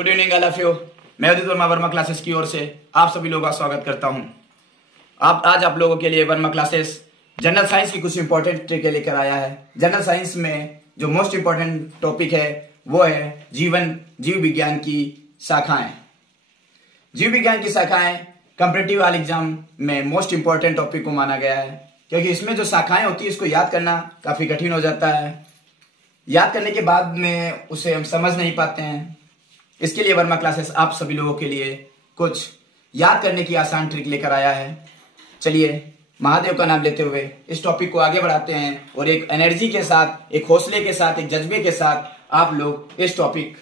Good evening all of you. मैं उदित Verma Verma classes की ओर से आप सभी लोगों का स्वागत करता हूं। आज आप लोगों के लिए वर्मा क्लासेस जनरल साइंस की कुछ इंपॉर्टेंट ट्रिक लेकर आया है। जनरल साइंस में जो मोस्ट इंपॉर्टेंट टॉपिक है वो है जीव विज्ञान की शाखाएं। जीव विज्ञान की शाखाएं कंपैरेटिव वाले एग्जाम में मोस्ट इंपॉर्टेंट टॉपिक को माना गया है, क्योंकि इसमें जो शाखाएं होती है इसको याद करना काफी कठिन हो जाता है। याद करने के बाद में उसे हम समझ नहीं पाते हैं। इसके लिए वर्मा क्लासेस आप सभी लोगों के लिए कुछ याद करने की आसान ट्रिक लेकर आया है। चलिए महादेव का नाम लेते हुए इस टॉपिक को आगे बढ़ाते हैं और एक एनर्जी के साथ, एक हौसले के साथ, एक जज्बे के साथ आप लोग इस टॉपिक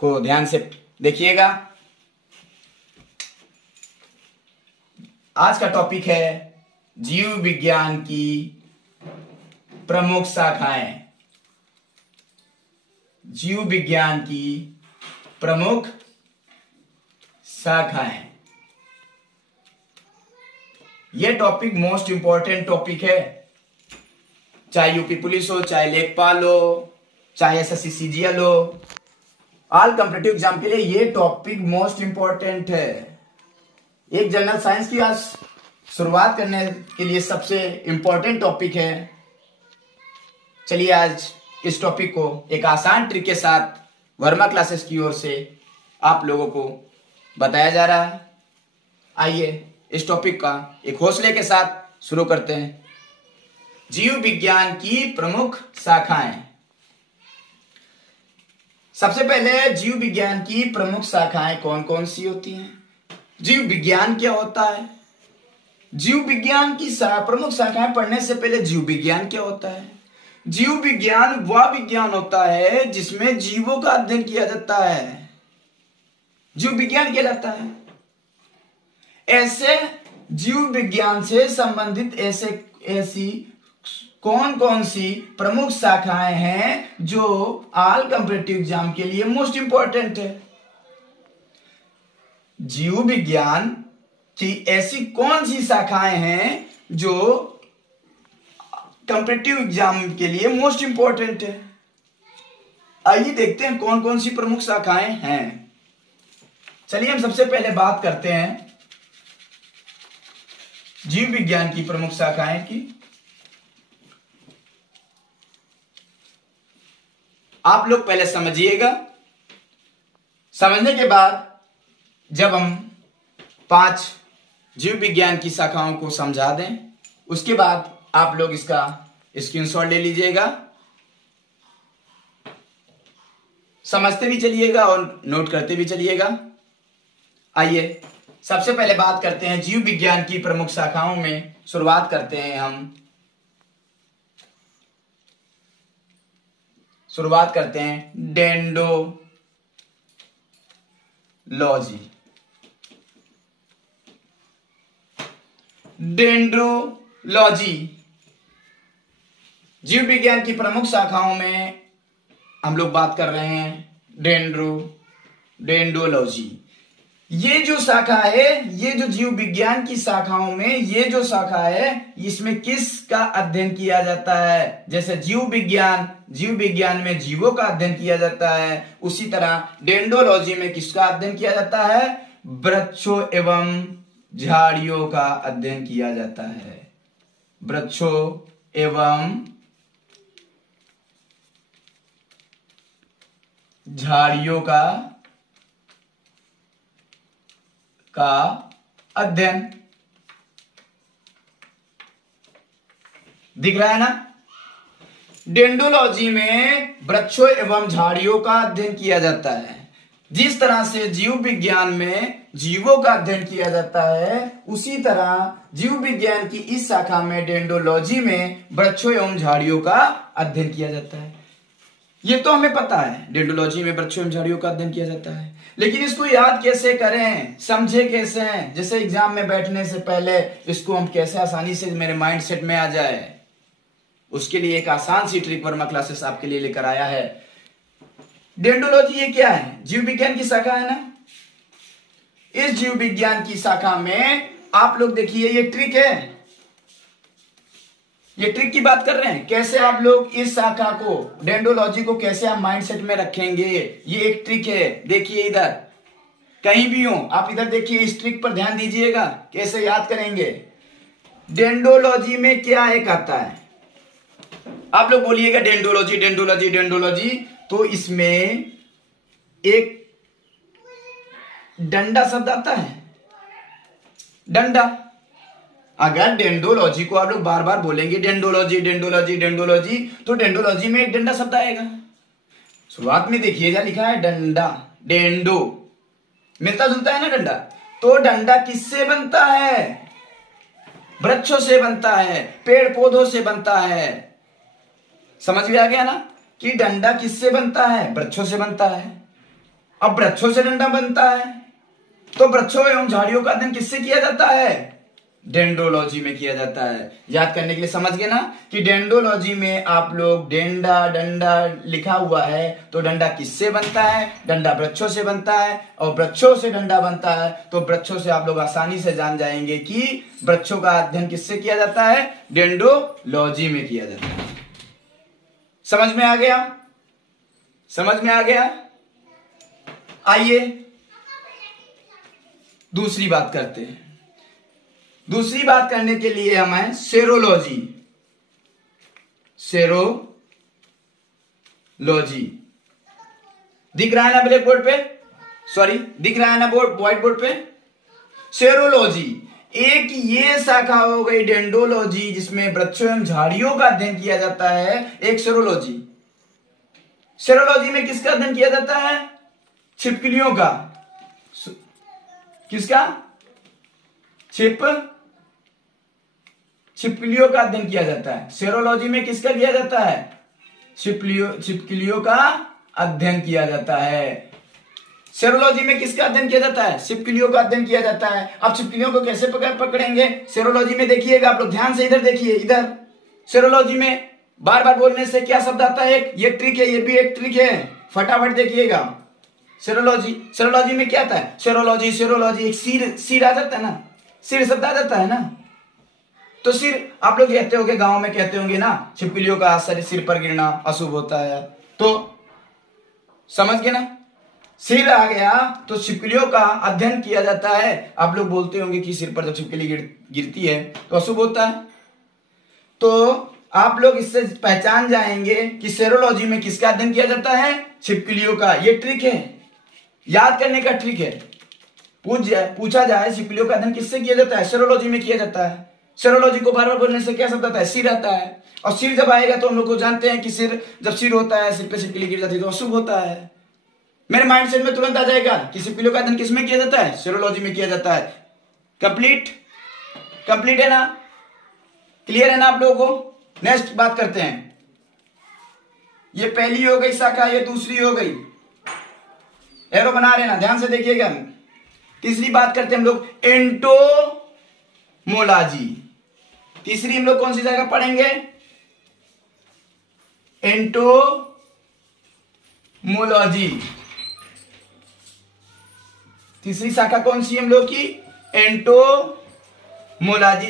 को ध्यान से देखिएगा। आज का टॉपिक है जीव विज्ञान की प्रमुख शाखाएं। जीव विज्ञान की प्रमुख शाखाएं। यह टॉपिक मोस्ट इंपॉर्टेंट टॉपिक है, चाहे यूपी पुलिस हो, चाहे लेखपाल हो, चाहे एसएससी सीजीएल हो, ऑल कॉम्पिटिटिव एग्जाम के लिए यह टॉपिक मोस्ट इंपॉर्टेंट है। एक जनरल साइंस की आज शुरुआत करने के लिए सबसे इंपॉर्टेंट टॉपिक है। चलिए आज इस टॉपिक को एक आसान ट्रिक के साथ वर्मा क्लासेस की ओर से आप लोगों को बताया जा रहा है। आइए इस टॉपिक का एक हौसले के साथ शुरू करते हैं। जीव विज्ञान की प्रमुख शाखाएं। सबसे पहले जीव विज्ञान की प्रमुख शाखाएं कौन कौन सी होती हैं? जीव विज्ञान क्या होता है? जीव विज्ञान की प्रमुख शाखाएं पढ़ने से पहले जीव विज्ञान क्या होता है? जीव विज्ञान वह विज्ञान होता है जिसमें जीवों का अध्ययन किया जाता है, जीव विज्ञान कहलाता है। ऐसे जीव विज्ञान से संबंधित ऐसी कौन कौन सी प्रमुख शाखाएं हैं जो ऑल कॉम्पिटिटिव एग्जाम के लिए मोस्ट इंपॉर्टेंट है? जीव विज्ञान की ऐसी कौन सी शाखाएं हैं जो कॉम्पिटिटिव एग्जाम के लिए मोस्ट इंपॉर्टेंट है? आइए देखते हैं कौन कौन सी प्रमुख शाखाएं हैं। चलिए हम सबसे पहले बात करते हैं जीव विज्ञान की प्रमुख शाखाएं की। आप लोग पहले समझिएगा, समझने के बाद जब हम 5 जीव विज्ञान की शाखाओं को समझा दें उसके बाद आप लोग इसका स्क्रीनशॉट ले लीजिएगा, समझते भी चलिएगा और नोट करते भी चलिएगा। आइए सबसे पहले बात करते हैं जीव विज्ञान की प्रमुख शाखाओं में। शुरुआत करते हैं हम, शुरुआत करते हैं डेंड्रोलॉजी। डेंड्रोलॉजी जीव विज्ञान की प्रमुख शाखाओं में हम लोग बात कर रहे हैं डेंड्रोलॉजी। ये जो शाखा है, ये जो जीव विज्ञान की शाखाओं में ये जो शाखा है इसमें किसका अध्ययन किया जाता है? जैसे जीव विज्ञान में जीवों का अध्ययन किया जाता है, उसी तरह डेंड्रोलॉजी में किसका अध्ययन किया जाता है? वृक्षों एवं झाड़ियों का अध्ययन किया जाता है। वृक्षों एवं झाड़ियों का अध्ययन। दिख रहा है ना? डेंड्रोलॉजी में वृक्षों एवं झाड़ियों का अध्ययन किया जाता है। जिस तरह से जीव विज्ञान में जीवों का अध्ययन किया जाता है, उसी तरह जीव विज्ञान की इस शाखा में डेंड्रोलॉजी में वृक्षों एवं झाड़ियों का अध्ययन किया जाता है। ये तो हमें पता है, डेंड्रोलॉजी में वृक्षों एवं झाड़ियों का अध्ययन किया जाता है, लेकिन इसको याद कैसे करें, समझे कैसे हैं? जैसे एग्जाम में बैठने से पहले इसको हम कैसे आसानी से मेरे माइंड सेट में आ जाए, उसके लिए एक आसान सी ट्रिक वर्मा क्लासेस आपके लिए लेकर आया है। डेंड्रोलॉजी ये क्या है? जीव विज्ञान की शाखा है ना। इस जीव विज्ञान की शाखा में आप लोग देखिए, ये ट्रिक है, ये ट्रिक की बात कर रहे हैं, कैसे आप लोग इस शाखा को, डेंडोलॉजी को कैसे आप माइंडसेट में रखेंगे, ये एक ट्रिक है। देखिए इधर कहीं भी हो आप, इधर देखिए, इस ट्रिक पर ध्यान दीजिएगा, कैसे याद करेंगे। डेंडोलॉजी में क्या एक आता है, आप लोग बोलिएगा डेंडोलॉजी डेंडोलॉजी डेंडोलॉजी, तो इसमें एक डंडा शब्द आता है, डंडा। अगर डेंडोलॉजी को आप लोग बार बार बोलेंगे डेंडोलॉजी डेंडोलॉजी डेंडोलॉजी, तो डेंडोलॉजी में एक डंडा शब्द आएगा। शुरुआत में देखिए क्या लिखा है, डंडा, डेंडो, मिलता जुलता है ना डंडा। तो डंडा किससे बनता है, वृक्षों से बनता है, पेड़ पौधों से बनता है। समझ में आ गया ना कि डंडा किससे बनता है, वृक्षों से बनता है। अब वृक्षों से डंडा बनता है, तो वृक्षों एवं झाड़ियों का अध्ययन किससे किया जाता है, डेंडोलॉजी में किया जाता है। याद करने के लिए समझ गए ना कि डेंडोलॉजी में आप लोग डेंडा डंडा लिखा हुआ है, तो डंडा किससे बनता है, डंडा वृक्षों से बनता है, और वृक्षों से डंडा बनता है, तो वृक्षों से आप लोग आसानी से जान जाएंगे कि वृक्षों का अध्ययन किससे किया जाता है, डेंडोलॉजी में किया जाता है। समझ में आ गया, समझ में आ गया। आइए दूसरी बात करते हैं। दूसरी बात करने के लिए हमें सेरोलॉजी, सेरोलॉजी दिख रहा है ना ब्लैक बोर्ड पे, सॉरी दिख रहा है ना बोर्ड, व्हाइट बोर्ड पे। सेरोलॉजी एक ये शाखा हो गई डेंडोलॉजी, जिसमें वृक्षों एवं झाड़ियों का अध्ययन किया जाता है, एक सेरोलॉजी। सेरोलॉजी में किसका अध्ययन किया जाता है, छिपकलियों का। किसका, छिपकलियों का अध्ययन किया जाता है। सेरोलॉजी में किसका किया जाता है, छिपकलियों का अध्ययन किया जाता है। सेरोलॉजी में किसका अध्ययन किया जाता है, छिपकलियों का अध्ययन किया जाता है। अब छिपकलियों को कैसे पकड़ेंगे सेरोलॉजी में, देखिएगा आप लोग ध्यान से, इधर देखिए, इधर सेरोलॉजी में बार बार बोलने से क्या शब्द आता है, एक ये ट्रिक है, ये भी एक ट्रिक है, फटाफट देखिएगा। सेरोलॉजी में क्या आता है, सेरोलॉजी एक सिर आ जाता है ना, सिर शब्द आ जाता है ना। तो सिर आप लोग कहते होंगे, गांव में कहते होंगे ना, छिपकलियों का सिर पर गिरना अशुभ होता है। तो समझ गए ना, सिर आ गया तो छिपकलियों का अध्ययन किया जाता है। आप लोग बोलते होंगे कि सिर पर जब छिपकली गिरती है तो अशुभ होता है। तो आप लोग इससे पहचान जाएंगे कि सेरोलॉजी में किसका अध्ययन किया जाता है, छिपकलियों का। ये ट्रिक है, याद करने का ट्रिक है। पूछा जाए छिपकलियों का अध्ययन किससे किया जाता है, सेरोलॉजी में किया जाता है। सेरोलॉजी को बार बार बोलने से क्या शब्द आता है, सिर आता है। और सिर जब आएगा तो हम लोग को जानते हैं कि जब सिर होता है, सिर पे छिपकली गिर जाती है तो अशुभ होता है। मेरे माइंडसेट में तुरंत आ जाएगा कि छिपकलियों का अध्ययन किसमें किया जाता है, सेरोलॉजी में किया जाता है। कंप्लीट है ना, क्लियर है ना आप लोगों को। नेक्स्ट बात करते हैं, ये पहली हो गई शाखा, ये दूसरी हो गई, एरो बना रहे ना, ध्यान से देखिएगा। तीसरी बात करते हैं हम लोग, एंटोमोलॉजी। तीसरी हम लोग कौन सी जगह पढ़ेंगे, एंटोमोलॉजी। तीसरी शाखा कौन सी हम लोग की, एंटोमोलॉजी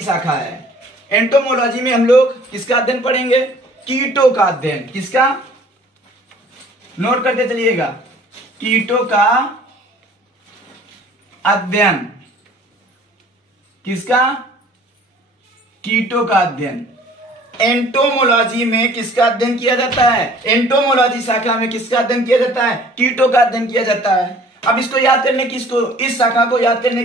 शाखा है। एंटोमोलॉजी में हम लोग किसका अध्ययन पढ़ेंगे, कीटों का अध्ययन। किसका, नोट करते चलिएगा, कीटों का अध्ययन। किसका, कीटों का अध्ययन। एंटोमोलॉजी में किसका अध्ययन किया जाता है, एंटोमोलॉजी शाखा में किसका अध्ययन किया जाता है, कीटों का अध्ययन किया जाता है। अब इसको याद करने की, इस शाखा को याद करने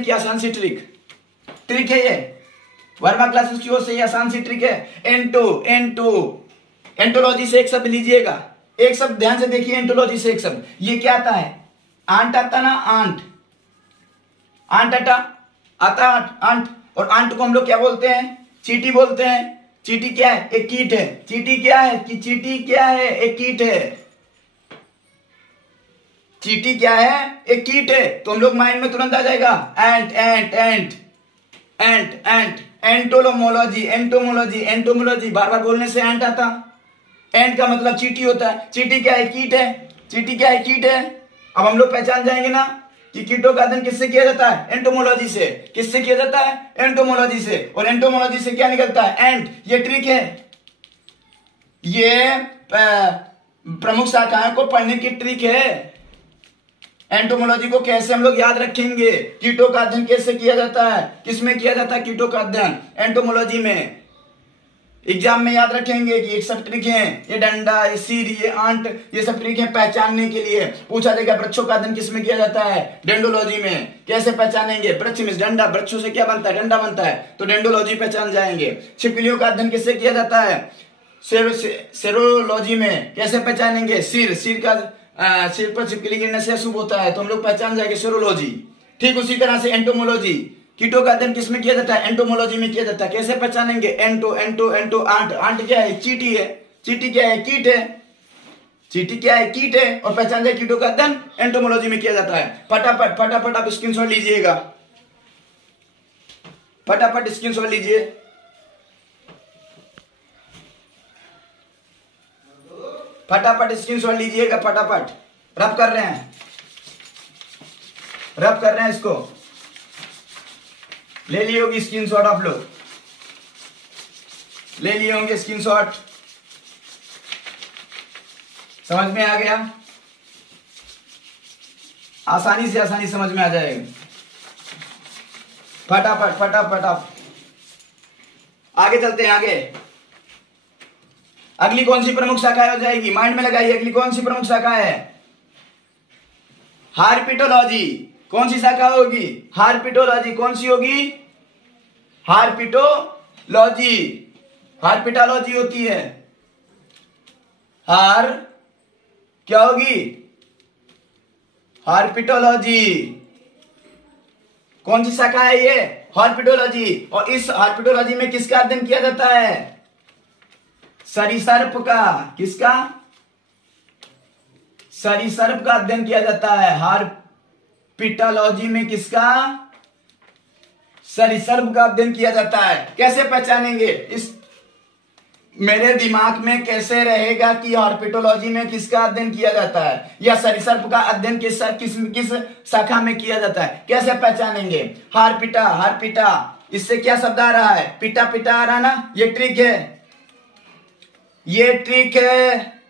की आसान सी ट्रिक है ये, वर्मा क्लासेस की ओर से ये आसान सी ट्रिक है। एंटोलॉजी से एक शब्द लीजिएगा, एक शब्द ध्यान से देखिए, एंटोलॉजी से एक शब्द, ये क्या आता है, आंट आता ना, आंट आता आंट। और आंट को हम लोग क्या बोलते हैं, चींटी बोलते हैं। चींटी क्या है, एक कीट है। चींटी क्या है, एक कीट है। चींटी क्या है, एक कीट है। तो हम लोग माइंड में तुरंत आ जाएगा एंट। एंटोमोलॉजी बार बार बोलने से एंट आता। एंट का मतलब चींटी होता है। चींटी क्या है, कीट है। अब हम लोग पहचान जाएंगे ना कि कीटों का अध्ययन किससे किया जाता है? एंटोमोलॉजी से। किससे किया जाता है? एंटोमोलॉजी से। और एंटोमोलॉजी से क्या निकलता है? एंट। ये ट्रिक है, ये प्रमुख शाखाओं को पढ़ने की ट्रिक है। एंटोमोलॉजी को कैसे हम लोग याद रखेंगे? कीटों का अध्ययन कैसे किया जाता है? किसमें किया जाता है कीटों का अध्ययन? एंटोमोलॉजी में। एग्जाम में याद रखेंगे कि ये सब ट्रिक है, ये डंडा, ये सिर, ये आंट, ये सब ट्रिक है पहचानने के लिए। पूछा जाएगा वृक्षों का अध्ययन किसमें किया जाता है? डेंडोलॉजी में। कैसे पहचानेंगे? वृक्ष में डंडा, वृक्षों से क्या बनता है? डंडा बनता है, तो डेंडोलॉजी पहचान जाएंगे। छिपकलियों का अध्ययन किससे किया जाता है? सेरोलॉजी में। कैसे पहचानेंगे? सिर पर छिपकली गिरने से अशुभ होता है, तो हम लोग पहचान जाएंगे सेरोलॉजी। ठीक उसी तरह से एंटोमोलॉजी, कीटों का अध्ययन किसमें किया जाता है? एंटोमोलॉजी में किया जाता है। कैसे पहचानेंगे? एंटो एंटो एंटो आंट। आंट क्या है? चींटी है। चींटी क्या है? कीट है। चींटी क्या है? कीट है। और पहचान जाए कीटों का अध्ययन एंटोमोलॉजी में किया जाता है। फटाफट फटाफट आप स्क्रीनशॉट लीजिएगा, फटाफट स्क्रीनशॉट लीजिए। फटाफट स्क्रीनशॉट लीजिएगा, फटाफट। रब कर रहे हैं, रब कर रहे हैं, इसको ले लिए होगी स्क्रीनशॉट। आप लोग ले लिए होंगे स्क्रीनशॉट। समझ में आ गया? आसानी से आसानी समझ में आ जाएगा। फटाफट फटाफट आप आगे चलते हैं। आगे अगली कौन सी प्रमुख शाखा हो जाएगी? माइंड में लगाइए, अगली कौन सी प्रमुख शाखा है? हार्पिटोलॉजी। कौन सी शाखा होगी? हार्पिटोलॉजी। कौन सी होगी? हार्पिटोलॉजी। हार्पिटोलॉजी होती है। क्या होगी? हार्पिटोलॉजी। कौन सी शाखा है ये? हार्पिटोलॉजी। और इस हार्पिटोलॉजी में किसका अध्ययन किया जाता है? सरीसृप का। किसका? सरीसृप का अध्ययन किया जाता है। हार्पिटोलॉजी में किसका? सरीसृप का अध्ययन किया जाता है। कैसे पहचानेंगे? इस मेरे दिमाग में कैसे रहेगा कि हार्पिटोलॉजी में किसका अध्ययन किया जाता है या सरीसृप का अध्ययन किस शाखा में किया जाता है? कैसे पहचानेंगे? हार्पिटा, हार्पिटा, इससे क्या शब्द आ रहा है? पिटा पिटा आ रहा ना? ये ट्रिक है, ये ट्रिक है।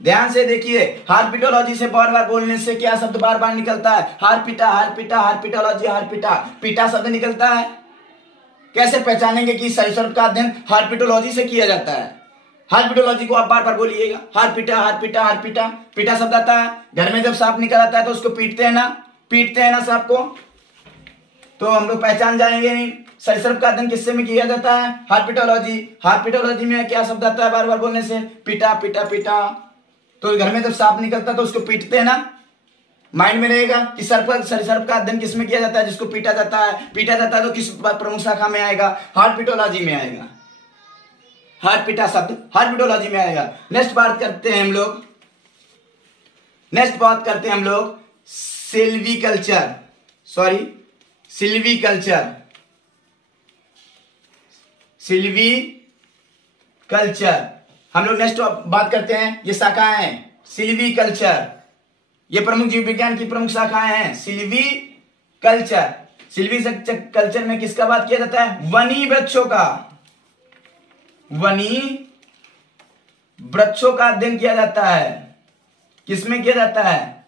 ध्यान से देखिए, हार्पिटोलॉजी से बार बार बोलने से क्या शब्द बार बार निकलता है? हार्पिटा, हार्पिटा, हार्पिटोलॉजी, हार्पिटा, पिटा शब्द निकलता है। कैसे पहचानेंगे कि सरीसृप का अध्ययन हार्पिटोलॉजी से किया जाता है? हार्पिटोलॉजी को आप बार बार बोलिएगा, हार्पिटा, हार्पिटा, हार्पिटा। पिटा शब्द आता है, घर में जब सांप निकल आता है तो उसको पीटते हैं ना, पीटते हैं ना सांप को, तो हम लोग पहचान जाएंगे नहीं। सरीसृप का अध्ययन किससे में किया जाता है? हार्पिटोलॉजी। हार्पिटोलॉजी में क्या शब्द आता है बार बार बोलने से? पिटा पिटा पिटा। तो घर में जब सांप निकलता है तो उसको पीटते हैं ना। माइंड में रहेगा कि सरीसृप का अध्ययन किसमें किया जाता है? जिसको पीटा जाता है। पीटा जाता है तो किस प्रमुख शाखा में आएगा? हार्पिटोलॉजी में आएगा। हार्पिटा शब्द हार्पिटोलॉजी में आएगा। नेक्स्ट बात करते हैं हम लोग सिल्वीकल्चर। हम लोग नेक्स्ट बात करते हैं। ये शाखाएं हैं सिल्वीकल्चर, ये प्रमुख जीव विज्ञान की प्रमुख शाखाएं हैं। सिल्वीकल्चर में किसका बात किया जाता है? वनी वृक्षों का। वनी वृक्षों का अध्ययन किया जाता है। किसमें किया जाता है?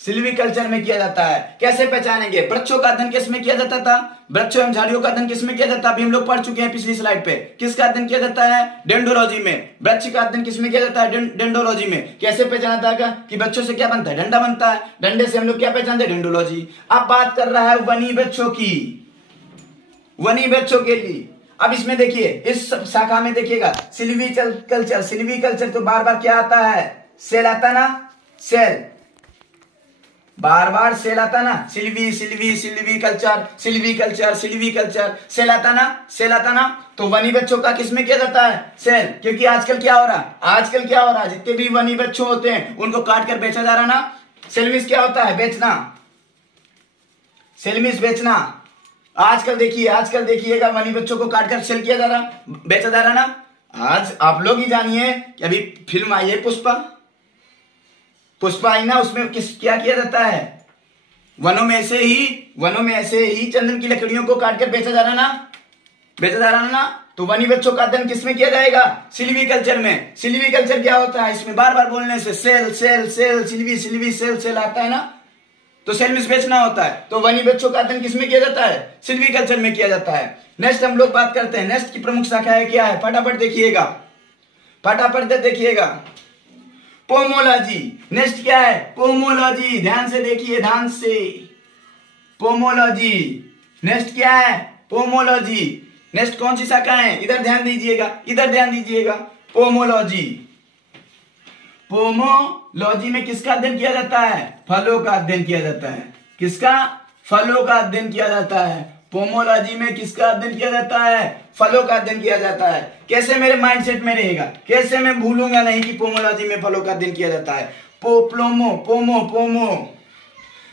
सिल्वीकल्चर में किया जाता है। कैसे पहचानेंगे? वृक्षों का अध्ययन किसमें किया जाता था? वृक्षों एवं झाड़ियों का अध्ययन किसमें किया जाता है? अभी हम लोग पढ़ चुके हैं पिछली स्लाइड पे। किसका अध्ययन किया जाता है? डेंडोलॉजी में। वृक्ष का अध्ययन किसमें किया जाता है? डेंडोलॉजी में। कैसे पहचाना था कि वृक्षों से क्या बनता है? डंडा बनता है। डंडे से हम लोग क्या पहचानते हैं? डेंडोलॉजी। अब बात कर रहा है वनी वृक्षों की, वनी वृक्षों के लिए। अब इसमें देखिए, इस शाखा में देखिएगा सिल्वीकल्चर तो बार बार क्या आता है? सेल आता ना, सेल, बार बार सेल आता ना। सिल्वीकल्चर सेल आता ना। तो वनी वृक्षों का किसमें किया जाता है? सेल। क्योंकि आजकल क्या हो रहा है? जितने भी वनी वृक्ष होते हैं उनको काट कर बेचा जा रहा ना। सेलमिस क्या होता है? बेचना, सेलमिस बेचना। आजकल देखिएगा वनी वृक्षों को काटकर सेल किया जा रहा, बेचा जा रहा ना। आज आप लोग ही जानिए कि अभी फिल्म आई है पुष्पाइना, उसमें क्या किया जाता है? वनों में ऐसे ही चंदन की लकड़ियों को काटकर बेचा जा रहा ना। तो वनी वृक्षों का अध्ययन किसमें किया जाएगा? सिल्वीकल्चर में। सिल्वीकल्चर क्या होता है? इसमें बार बार बोलने से सेल सिल्वी सेल आता है ना, तो सेल में बेचना होता है। तो वनी वृक्षों का अध्ययन किसमें किया जाता है? सिल्वीकल्चर में किया जाता है। नेक्स्ट हम लोग बात करते हैं, नेक्स्ट की प्रमुख शाखाएं क्या है? फटाफट देखिएगा। पोमोलॉजी। नेक्स्ट क्या है? पोमोलॉजी। ध्यान से देखिए, पोमोलॉजी। नेक्स्ट क्या है? पोमोलॉजी। नेक्स्ट कौन सी शाखा है? इधर ध्यान दीजिएगा। पोमोलॉजी में किसका अध्ययन किया जाता है? फलों का अध्ययन किया जाता है। किसका? फलों का अध्ययन किया जाता है। पोमोलॉजी में किसका अध्ययन किया जाता है? फलों का अध्ययन किया जाता है। कैसे मेरे माइंडसेट में रहेगा, कैसे मैं भूलूंगा नहीं कि पोमोलॉजी में फलों का अध्ययन किया जाता है। पोमो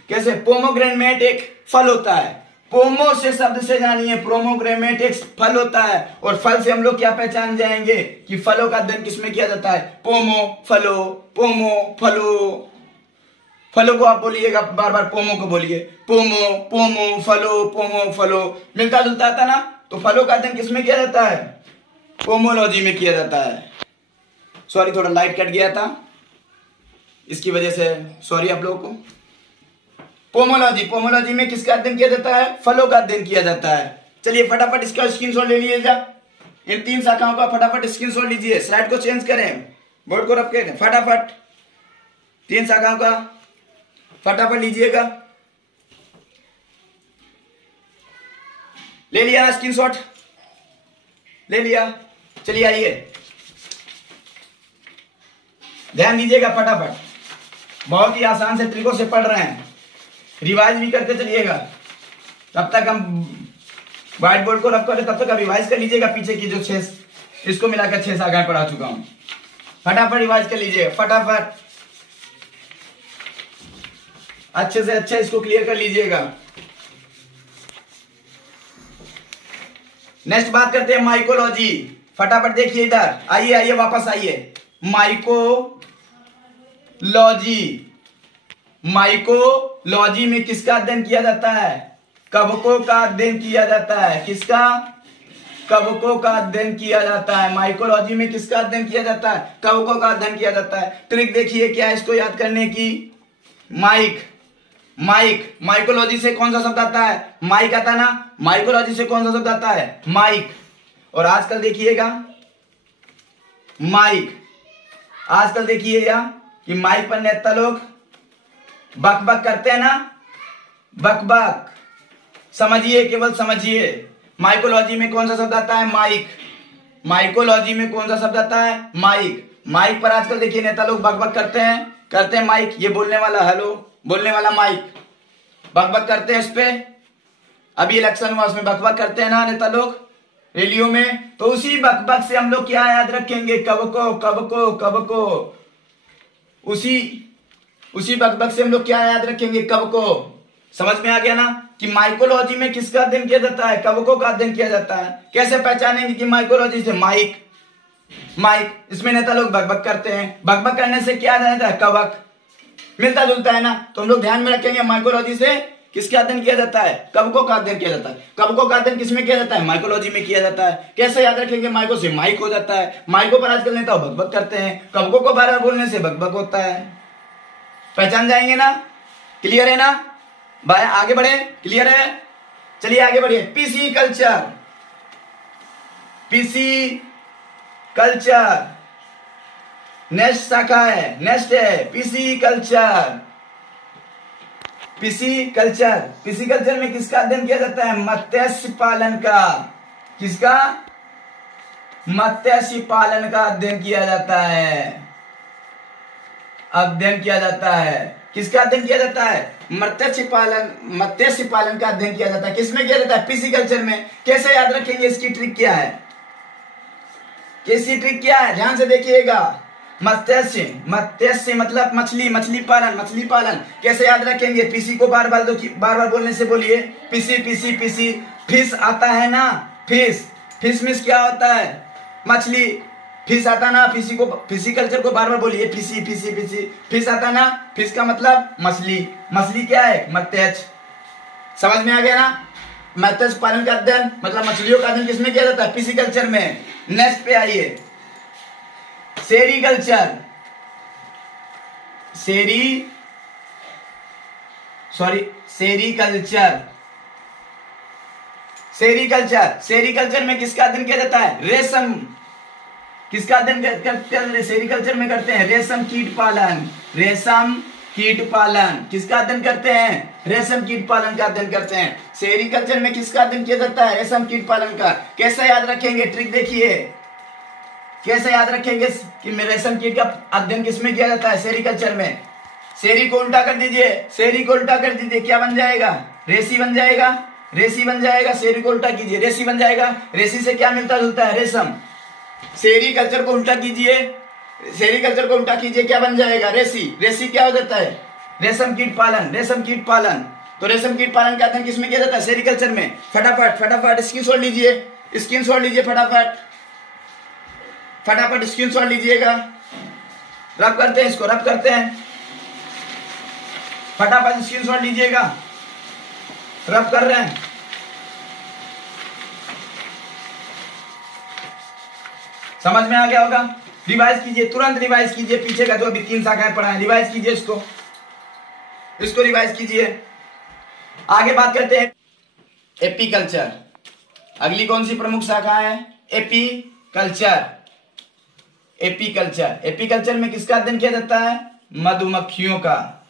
कैसे? पोमोग्रेनेट एक फल होता है। पोमो से शब्द से जानिए, पोमोग्रेनेट एक फल होता है, और फल से हम लोग क्या पहचान जाएंगे कि फलों का अध्ययन किसमें किया जाता है? फलों को आप बोलिएगा, बार बार पोमो को बोलिए। पोमो फलो मिलता जुलता आता ना, तो फलों का अध्ययन किसमें किया जाता है? पोमोलॉजी में किया जाता है। सॉरी, थोड़ा लाइट कट गया था, इसकी वजह से सॉरी आप लोगों को। पोमोलॉजी में किसका अध्ययन किया जाता है? फलों का अध्ययन किया जाता है। चलिए फटाफट इसका स्क्रीनशॉट ले लीजिएगा। इन 3 शाखाओं का फटाफट स्क्रीनशॉट लीजिए। स्लाइड को चेंज करें, बोर्ड को रख के फटाफट 3 शाखाओं का फटाफट लीजिएगा। ले लिया ना स्क्रीनशॉट? ले लिया। चलिए आइए, ध्यान दीजिएगा फटाफट। बहुत ही आसान से तरीकों से पढ़ रहे हैं, रिवाइज भी करते चलिएगा। तब तक हम व्हाइट बोर्ड को रख कर तब तक रिवाइज कर लीजिएगा। पीछे की जो 6, इसको मिलाकर 6 शाखाएं पढ़ा चुका हूं। फटाफट रिवाइज कर लीजिएगा, फटाफट अच्छे से अच्छा इसको क्लियर कर लीजिएगा। नेक्स्ट बात करते हैं माइकोलॉजी। फटाफट देखिए इधर, आइए वापस आइए। माइकोलॉजी में किसका अध्ययन किया जाता है? कवकों का अध्ययन किया जाता है। किसका? कवकों का अध्ययन किया जाता है। माइकोलॉजी में किसका अध्ययन किया जाता है? कवकों का अध्ययन किया जाता है। ट्रिक देखिए क्या है इसको याद करने की। माइकोलॉजी से कौन सा शब्द आता है? माइक आता ना। माइकोलॉजी से कौन सा शब्द आता है? माइक। और आजकल देखिएगा कि माइक पर नेता लोग बक करते हैं ना, बक। समझिए, केवल समझिए। माइकोलॉजी में कौन सा शब्द आता है? माइक। माइकोलॉजी में कौन सा शब्द आता है? माइक पर आजकल देखिए नेता लोग बक करते हैं माइक। ये बोलने वाला माइक बक करते हैं इस पे। अभी इलेक्शन हुआ, उसमें बक करते हैं ना नेता लोग रैलियों में। तो उसी बक से हम लोग क्या याद रखेंगे? कवको। उसी बक से हम लोग क्या याद रखेंगे? कवको। समझ में आ गया ना कि माइकोलॉजी में किसका अध्ययन किया जाता है? कवकों का अध्ययन किया जाता है। कैसे पहचानेंगे कि माइकोलॉजी से? माइक इसमें नेता लोग बक करते हैं। बक करने से क्या जाता है? कवक। मिलता जुलता है ना, तो हम लोग ध्यान में रखेंगे माइकोलॉजी से किसका अध्ययन किया जाता है? कवकों का अध्ययन किया जाता है। कवकों का अध्ययन किसमें किया जाता है? माइकोलॉजी में किया जाता है। कैसे याद रखेंगे? माइको से माइक हो जाता है। माइको पर आजकल नेता बक करते हैं। कवकों को बार बार बोलने से बक होता है। पहचान जाएंगे ना? क्लियर है ना? आगे बढ़े, क्लियर है? चलिए आगे बढ़िए। पीसी कल्चर नेक्स्ट शाखा है। नेक्स्ट है पीसी कल्चर में किसका अध्ययन किया जाता है? मत्स्य पालन का। किसका? मत्स्य पालन का अध्ययन किया जाता है। किसका अध्ययन किया जाता है? मत्स्य पालन का अध्ययन किया जाता है। किसमें किया जाता है? पीसी कल्चर में। कैसे याद रखेंगे? इसकी ट्रिक क्या है? ध्यान से देखिएगा। मत्स्य मतलब मछली पालन। कैसे याद रखेंगे? पीसी को बार बार बोलने से बोलिए। पीसी। फिश आता है ना, फिश मीन्स क्या होता है? मछली। फिश आता ना, फिशिकल्चर को बार बार बोलिए, फिशी फिशी फिशी। फिश आता ना, फिश का मतलब मछली। मछली क्या है? मत्स्य। समझ में आ गया ना? मत्स्य पालन का अध्ययन मतलब मछलियों का अध्ययन किसमें किया जाता है? फिशिकल्चर में। नेक्स्ट पे आइए, सेरीकल्चर। सेरीकल्चर। सेरीकल्चर में किसका अध्ययन किया जाता है? रेशम। किसका अध्ययन करते हैं? सेरीकल्चर में करते हैं रेशम कीट पालन। रेशम कीट पालन किसका अध्ययन करते हैं? रेशम कीट पालन का अध्ययन करते हैं। सेरीकल्चर में किसका अध्ययन किया जाता है? रेशम कीट पालन का। कैसे याद रखेंगे? ट्रिक देखिए, कैसे याद रखेंगे कि रेशम कीट का अध्ययन किसमें किया जाता है? सेरीकल्चर में। सेरी को उल्टा कर दीजिए, सेरी को उल्टा कर दीजिए, क्या बन जाएगा? रेसी बन जाएगा, रेसी बन जाएगा। सेरी को उल्टा कीजिए, रेसी बन जाएगा। रेसी से क्या मिलता जुलता है? रेशम। सेरीकल्चर को उल्टा कीजिए, सेरीकल्चर को उल्टा कीजिए, क्या बन जाएगा? रेसी। रेसी क्या हो जाता है? रेशम कीट पालन। रेशम कीट पालन, तो रेशम कीट पालन का अध्ययन किसमें किया जाता है? सेरीकल्चर में। फटाफट स्क्रीनशॉट लीजिए, स्क्रीनशॉट लीजिए, फटाफट स्क्रीनशॉट लीजिएगा। रब करते हैं इसको, रब करते हैं, फटाफट स्क्रीनशॉट लीजिएगा। रब कर रहे हैं। समझ में आ गया होगा? रिवाइज कीजिए, तुरंत रिवाइज कीजिए, पीछे का जो अभी 3 शाखाएं पढ़ा है रिवाइज कीजिए, इसको रिवाइज कीजिए। आगे बात करते हैं एपीकल्चर। अगली कौन सी प्रमुख शाखा है? एपीकल्चर। एपीकल्चर में किसका अध्ययन किया जाता है? मधुमक्खियों का,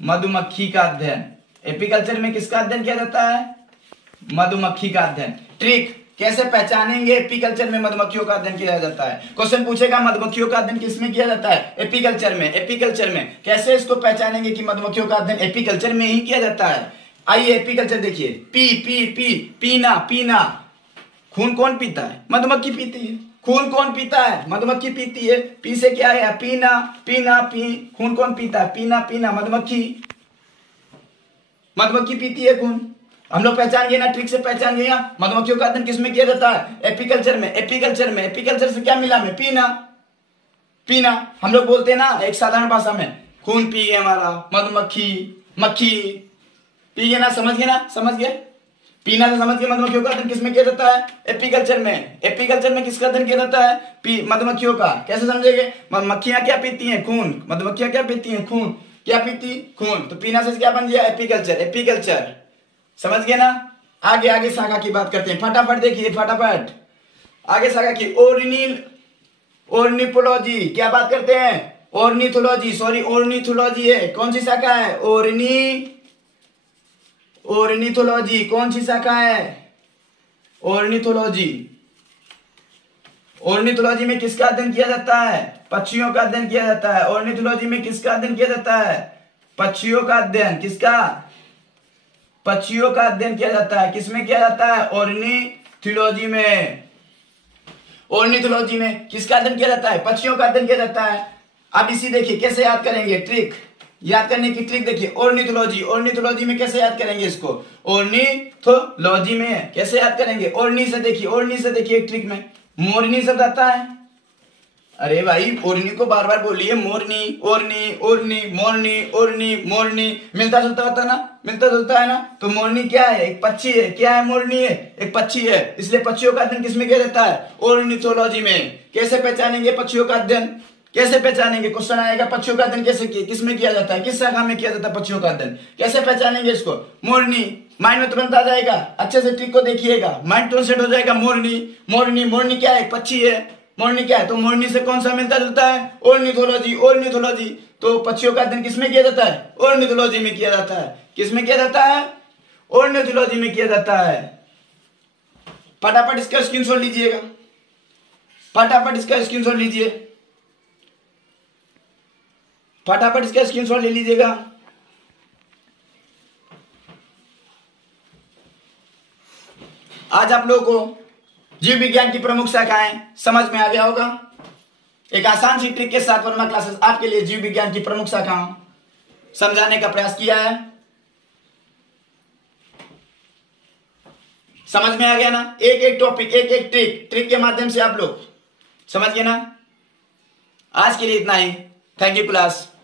मधुमक्खी का अध्ययन। एपीकल्चर में किसका अध्ययन किया जाता है? मधुमक्खी का अध्ययन। ट्रिक, कैसे पहचानेंगे एपीकल्चर में मधुमक्खियों का अध्ययन किया जाता है? क्वेश्चन पूछेगा मधुमक्खियों का अध्ययन किसमें किया जाता है? एपीकल्चर में। एपीकल्चर में कैसे इसको पहचानेंगे कि मधुमक्खियों का अध्ययन एपीकल्चर में ही किया जाता है? आइए एपीकल्चर देखिए। पी पी पी पीना, पीना। खून कौन पीता है? मधुमक्खी पीती है। खून कौन पीता है? मधुमक्खी पीती है। पी से क्या है? पीना, पीना, पी। खून कौन पीता है? पीना, पीना, मधुमक्खी। मधुमक्खी पीती है खून। हम लोग पहचान गए ना, ट्रिक से पहचान गए। मधुमक्खियों का अध्ययन किसमें किया जाता है? एपीकल्चर में। एपीकल्चर से क्या मिला हमें? पीना, पीना। हम लोग बोलते हैं ना एक साधारण भाषा में, खून पी गए हमारा, मधुमक्खी, मक्खी पी गए ना। समझ गए ना? समझ गए? पीना से समझ गए मधुमक्खियों का अध्ययन किसमें किया जाता है? एपीकल्चर में। एपीकल्चर में किसका अध्ययन किया जाता है? मधुमक्खियों का। कैसे समझेंगे? मक्खियां क्या पीती हैं? खून। मधुमक्खियां क्या पीती हैं? खून। क्या पीती? खून। तो पीना से क्या बन गया? एपीकल्चर। समझ गए ना? आगे शाखा की बात करते हैं, फटाफट देखिए, फटाफट आगे शाखा की। ओर्निथोलॉजी। क्या बात करते हैं? ओर्निथोलॉजी है। कौन सी शाखा है? ओर्निथोलॉजी। कौन सी शाखा है? ओर्निथोलॉजी में किसका अध्ययन किया जाता है? पक्षियों का अध्ययन किया जाता है। ओर्निथोलॉजी में किसका अध्ययन किया जाता है? पक्षियों का अध्ययन। किसका? पक्षियों का अध्ययन किया जाता है। किसमें किया जाता है? ओर्निथोलॉजी में। ओर्निथोलॉजी में किसका अध्ययन किया जाता है? पक्षियों का अध्ययन किया जाता है। अब इसी देखिए कैसे याद करेंगे, ट्रिक याद करने की ट्रिक देखिए। ओर्निथोलॉजी में कैसे याद करेंगे इसको? ओर्निथोलॉजी में कैसे याद करेंगे? ओर्नी से देखिए ट्रिक में मोरनी शब्द आता है। अरे भाई ओरनी को बार बार बोलिए, मोरनी, ओरनी, मोरनी। मिलता जुलता होता ना, मिलता जुलता है ना। तो मोरनी क्या है? एक पक्षी है। क्या है? मोरनी है, एक पक्षी है। इसलिए पक्षियों का अध्ययन किसमें किया जाता है? ओर्निथोलॉजी में। कैसे पहचानेंगे पक्षियों का अध्ययन? कैसे पहचानेंगे? क्वेश्चन आएगा, पक्षियों का अध्ययन कैसे किसमें किया जाता है? किस शाखा में किया जाता है पक्षियों का अध्ययन? कैसे पहचानेंगे इसको? मोरनी। माइंड में तुरंत आ जाएगा। अच्छे से ट्रिक को देखिएगा, माइंड तुरंत सेट हो जाएगा। मोरनी क्या है? पक्षी है। मोरनी क्या है? तो मोरनी से कौन सा मिलता जुलता है? ओर्निथोलॉजी। तो पक्षियों का अध्ययन किसमें किया जाता है? ओर्निथोलॉजी में किया जाता है। किसमें किया जाता है? ओर्निथोलॉजी में किया जाता है। फटाफट इसका स्क्रीनशॉट लीजिएगा, फटाफट इसका स्क्रीनशॉट ले लीजिएगा। आज आप लोगों को जीव विज्ञान की प्रमुख शाखाएं समझ में आ गया होगा। एक आसान सी ट्रिक के साथ वर्मा क्लासेस आपके लिए जीव विज्ञान की प्रमुख शाखाओं समझाने का प्रयास किया है। समझ में आ गया ना? एक एक टॉपिक, एक एक ट्रिक के माध्यम से आप लोग समझ गए ना। आज के लिए इतना ही। Thank you class.